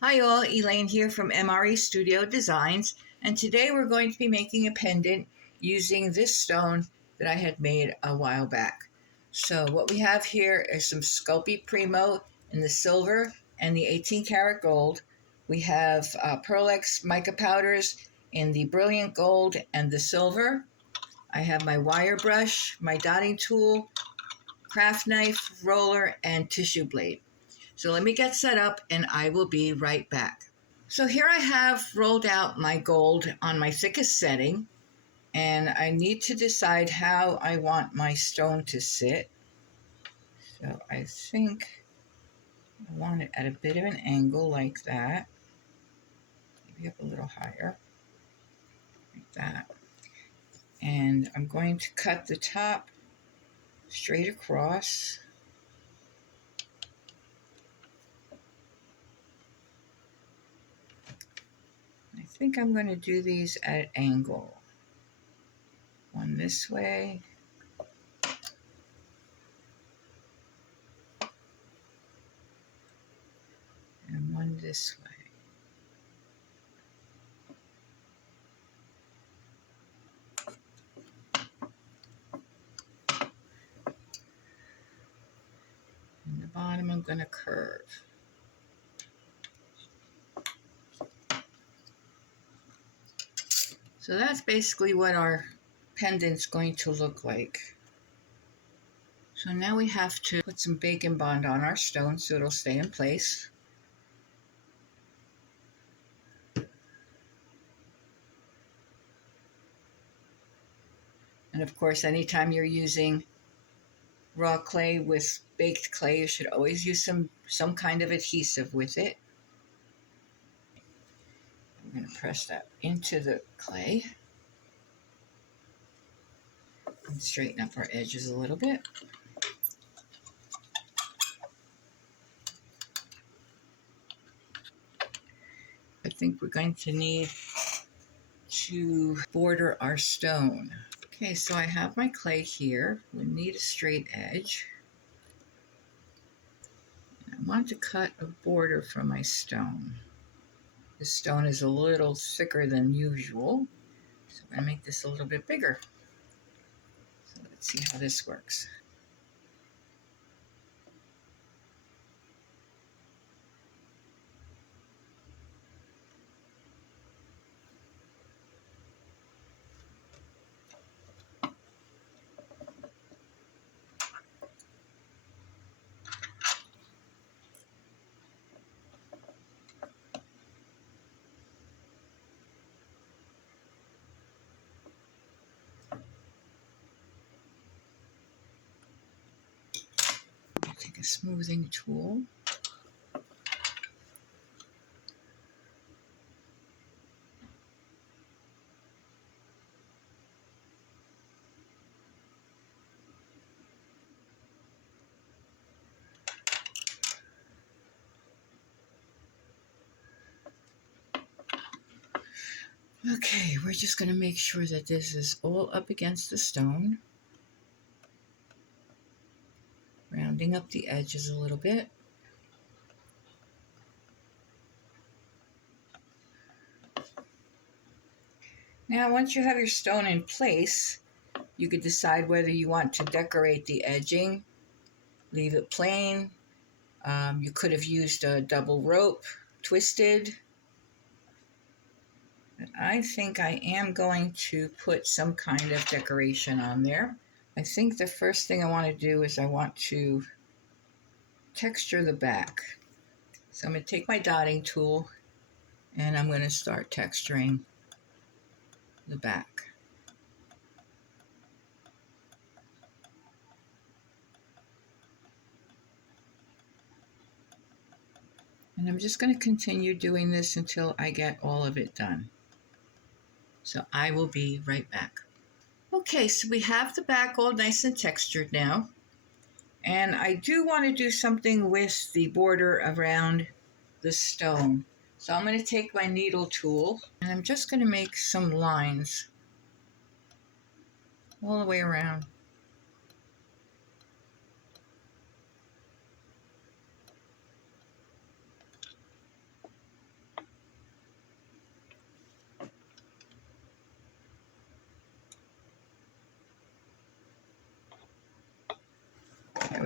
Hi all, Elaine here from MRE Studio Designs, and today we're going to be making a pendant using this stone that I had made a while back. So what we have here is some Sculpey Premo in the silver and the 18 karat gold. We have Pearl-Ex mica powders in the brilliant gold and the silver. I have my wire brush, my dotting tool, craft knife, roller, and tissue blade. So let me get set up and I will be right back. So here I have rolled out my gold on my thickest setting, and I need to decide how I want my stone to sit. So I think I want it at a bit of an angle like that. Maybe up a little higher, like that. And I'm going to cut the top straight across. I think I'm going to do these at an angle. One this way. And one this way. And the bottom I'm going to curve. So that's basically what our pendant's going to look like. So now we have to put some Bacon Bond on our stone so it'll stay in place. And of course, anytime you're using raw clay with baked clay, you should always use some kind of adhesive with it. I'm going to press that into the clay and straighten up our edges a little bit. I think we're going to need to border our stone. Okay, so I have my clay here. We need a straight edge. I want to cut a border from my stone. This stone is a little thicker than usual, so I'm going to make this a little bit bigger. So let's see how this works. Take a smoothing tool. Okay, we're just going to make sure that this is all up against the stone. Rounding up the edges a little bit. Now, once you have your stone in place, you could decide whether you want to decorate the edging, leave it plain. You could have used a double rope, twisted. But I think I am going to put some kind of decoration on there. I think the first thing I want to do is I want to texture the back. So I'm going to take my dotting tool and I'm going to start texturing the back. And I'm just going to continue doing this until I get all of it done. So I will be right back. Okay, so we have the back all nice and textured now. And I do want to do something with the border around the stone. So I'm going to take my needle tool and I'm just going to make some lines all the way around.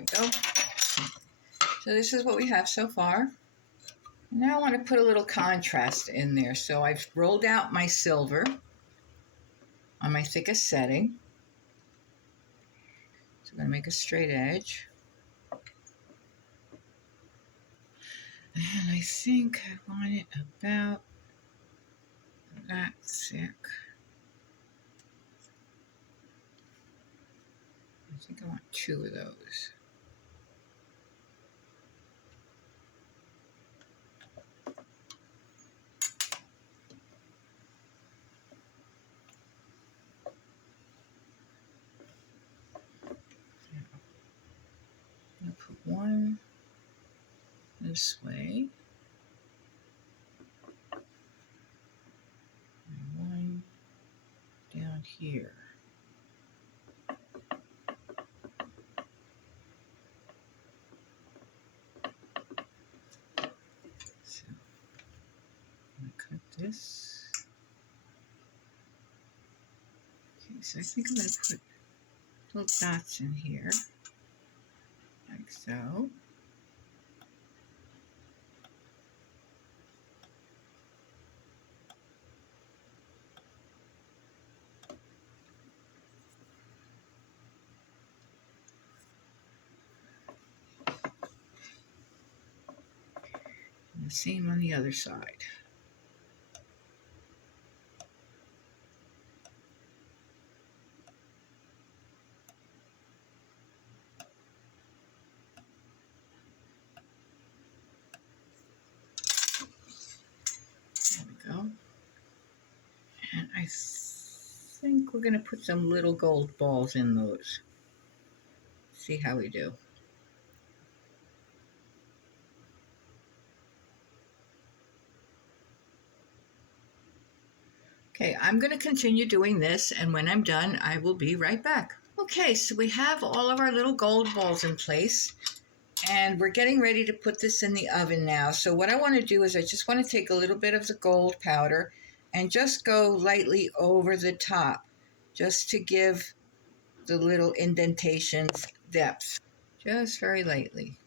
we go. So this is what we have so far. Now I want to put a little contrast in there. So I've rolled out my silver on my thickest setting. So I'm going to make a straight edge. And I think I want it about that thick. I think I want 2 of those. I'm going to put 1 this way. And 1 down here. So I'm going to cut this. Okay, so I think I'm going to put little dots in here, like so. And the same on the other side. There we go. And I think we're going to put some little gold balls in those. See how we do. Okay, I'm going to continue doing this, and when I'm done, I will be right back. Okay, so we have all of our little gold balls in place, and we're getting ready to put this in the oven now. So what I want to do is I just want to take a little bit of the gold powder and just go lightly over the top, just to give the little indentations depth, just very lightly.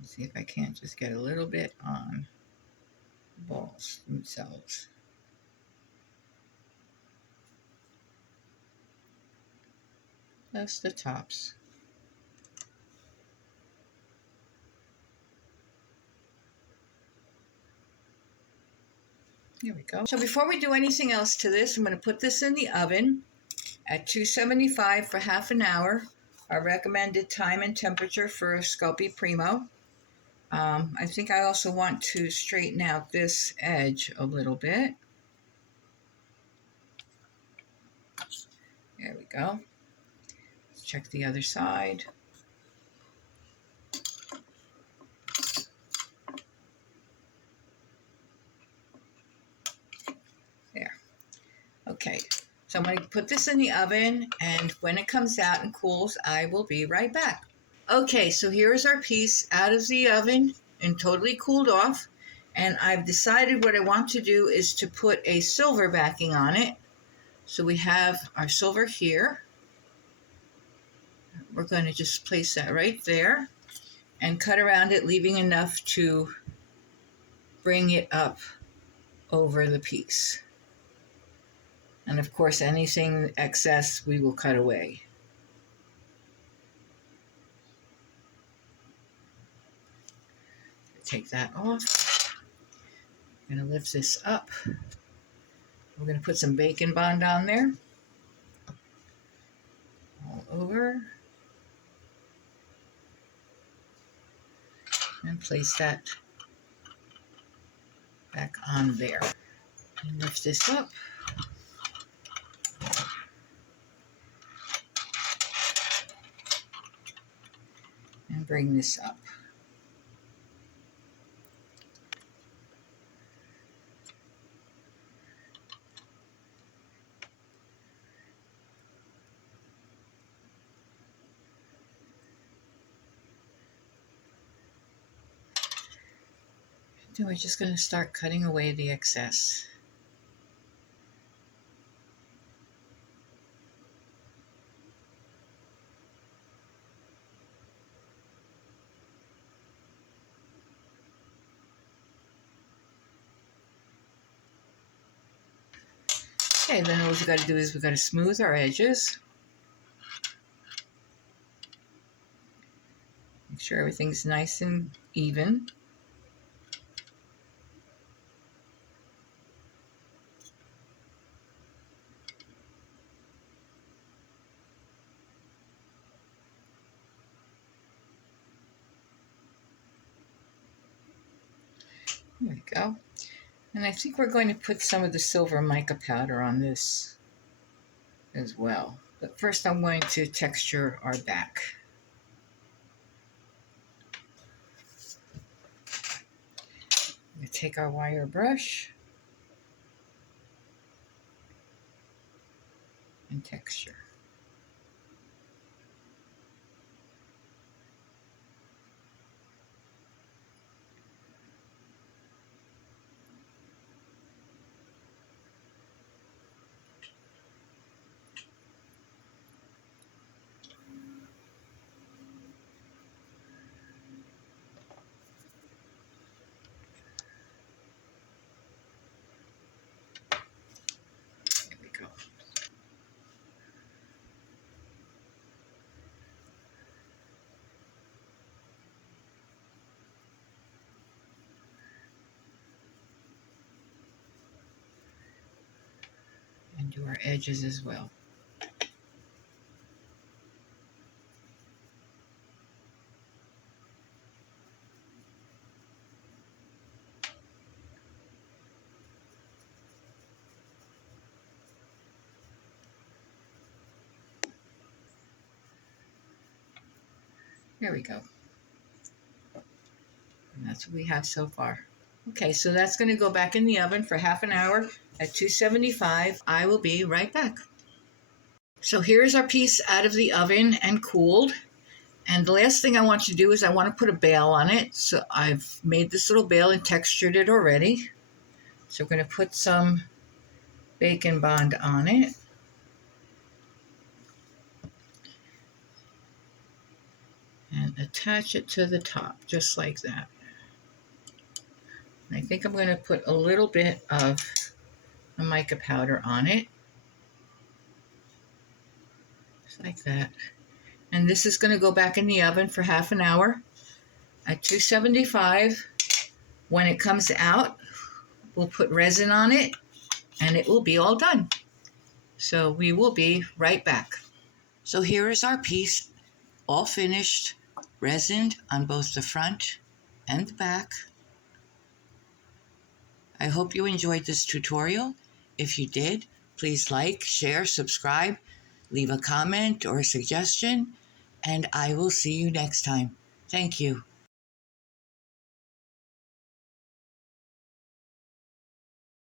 See if I can't just get a little bit on the balls themselves. Just the tops. Here we go. So before we do anything else to this, I'm going to put this in the oven at 275 for half an hour. Our recommended time and temperature for a Sculpey Premo. I think I also want to straighten out this edge a little bit. There we go. Let's check the other side. There. Okay, so I'm going to put this in the oven, and when it comes out and cools, I will be right back. Okay, so here's our piece out of the oven and totally cooled off. And I've decided what I want to do is to put a silver backing on it. So we have our silver here. We're going to just place that right there and cut around it, leaving enough to bring it up over the piece. And of course, anything excess we will cut away. Take that off. I'm going to lift this up. We're going to put some bacon bond on there. All over. And place that back on there. And lift this up. And bring this up. Then we're just going to start cutting away the excess. Okay, then all we got to do is we got to smooth our edges. Make sure everything's nice and even. There we go. And I think we're going to put some of the silver mica powder on this as well. But first I'm going to texture our back. I'm going to take our wire brush and texture. There we go. And do our edges as well. There we go. And that's what we have so far. Okay, so that's going to go back in the oven for half an hour at 275. I will be right back. So here's our piece out of the oven and cooled. And the last thing I want to do is I want to put a bail on it. So I've made this little bail and textured it already. So we're going to put some bacon bond on it. And attach it to the top, just like that. And I think I'm going to put a little bit of the mica powder on it. Just like that. And this is going to go back in the oven for half an hour at 275. When it comes out, we'll put resin on it and it will be all done. So we will be right back. So here is our piece, all finished, resined on both the front and the back. I hope you enjoyed this tutorial. If you did, please like, share, subscribe, leave a comment or a suggestion, and I will see you next time. Thank you.